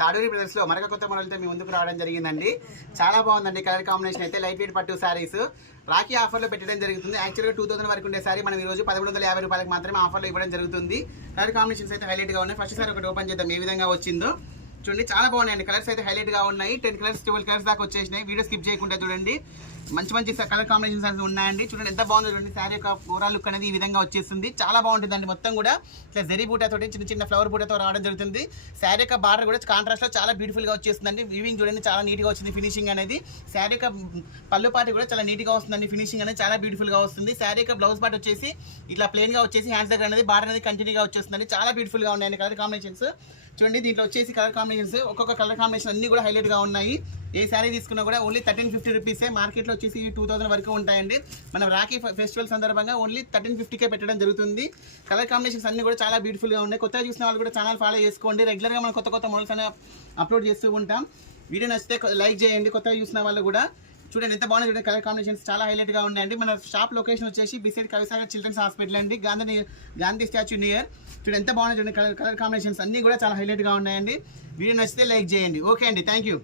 తాడూరి బ్రదర్స్లో మరొక కొత్త మోడల్తో మీ ముందుకు రావడం జరిగిందండి. చాలా బాగుందండి కలర్ కాంబినేషన్ అయితే. లైట్ వెయిట్ పట్టు శారీస్ రాఖీ ఆఫర్లో పెట్టడం జరుగుతుంది. యాక్చువల్గా 2000 వరకు ఉండే సారీ మనం ఈరోజు 1150 రూపాయలకు మాత్రమే ఆఫర్లో ఇవ్వడం జరుగుతుంది. కలర్ కాంబినేషన్స్ అయితే హైలైట్గా ఉన్నాయి. ఫస్ట్ సారి ఒకటి ఓపెన్ చేద్దాం ఏ విధంగా వచ్చిందో. చూడండి చాలా బాగున్నాయండి. కలర్స్ అయితే హైలైట్గా ఉన్నాయి. 10 కలర్స్ 12 కలర్స్ దాకా వచ్చేసినాయి. వీడియో స్కిప్ చేయకుండా చూడండి. మంచి మంచి కలర్ కాంబినేషన్స్ అనేది ఉన్నాయండి. చూడండి ఎంత బాగుందో చూడండి. శారీ యొక్క ఓవరాల్ లుక్ అనేది ఈ విధంగా వచ్చేస్తుంది. చాలా బాగుంటుందండి. మొత్తం కూడా ఇట్లా జరీ బూటాతో చిన్న చిన్న ఫ్లవర్ బూటాతో రావడం జరుగుతుంది. శారీ యొక్క బార్డర్ కూడా కాంట్రాస్ట్ లో చాలా బ్యూటిఫుల్ గా వచ్చేస్తుందండి. వీవింగ్ చూడండి చాలా నీట్ గా వచ్చింది. ఫినిషింగ్ అనేది శారీ యొక్క పళ్ళు పార్టీ కూడా చాలా నీట్ గా వస్తుందండి. ఫినిషింగ్ అనేది చాలా బ్యూటిఫుల్ గా వస్తుంది. శారీ యొక్క బ్లౌజ్ పార్ట్ వచ్చేసి ఇట్లా ప్లెయిన్ గా వచ్చేసి హ్యాండ్స్ దగ్గర అనేది బార్డర్ అనేది కంటిన్యూగా వచ్చేస్తుందండి. చాలా బ్యూటిఫుల్ గా ఉన్నాయండి కలర్ కాంబినేషన్స్. చూడండి దీంట్లో వచ్చేసి కలర్ కాంబినేషన్స్ ఒక్కొక్క కలర్ కాంబినేషన్ అన్ని కూడా హైలైట్ గా ఉన్నాయి. ఏ శారీ తీసుకున్నా కూడా ఓన్లీ 1350 రూపీసే. మార్కెట్లో వచ్చేసి 2000 వరకు ఉంటాయండి. మనం రాఖీ ఫెస్టివల్ సందర్భంగా ఓన్లీ 1350కే పెట్టడం జరుగుతుంది. కలర్ కాంబినేషన్స్ అన్ని కూడా చాలా బ్యూటిఫుల్ గా ఉన్నాయి. కొత్తగా చూసిన వాళ్ళు కూడా ఛానల్ ఫాలో చేసుకోండి. రెగ్యులర్ గా మనం కొత్త కొత్త మోడల్స్ అనేవి అప్లోడ్ చేస్తూ ఉంటాం. వీడియో నచ్చితే లైక్ చేయండి. కొత్తగా చూసిన వాళ్ళు కూడా చూడండి ఎంత బాగుంది. చూడండి కలర్ కాంబినేషన్స్ చాలా హైలైట్ గా ఉన్నాయండి. మన షాప్ లొకేషన్ వచ్చేసి బిసైడ్ కవిసాగర్ చిల్డ్రన్స్ హాస్పిటల్ అండి, గాంధీ స్టాచ్యూ నియర్. చూడండి ఎంత బాగుంది. చూడండి కలర్ కాంబినేషన్స్ అన్ని కూడా చాలా హైలైట్ గా ఉన్నాయండి. వీడియో నచ్చితే లైక్ చేయండి. ఓకే అండి, థ్యాంక్ యూ.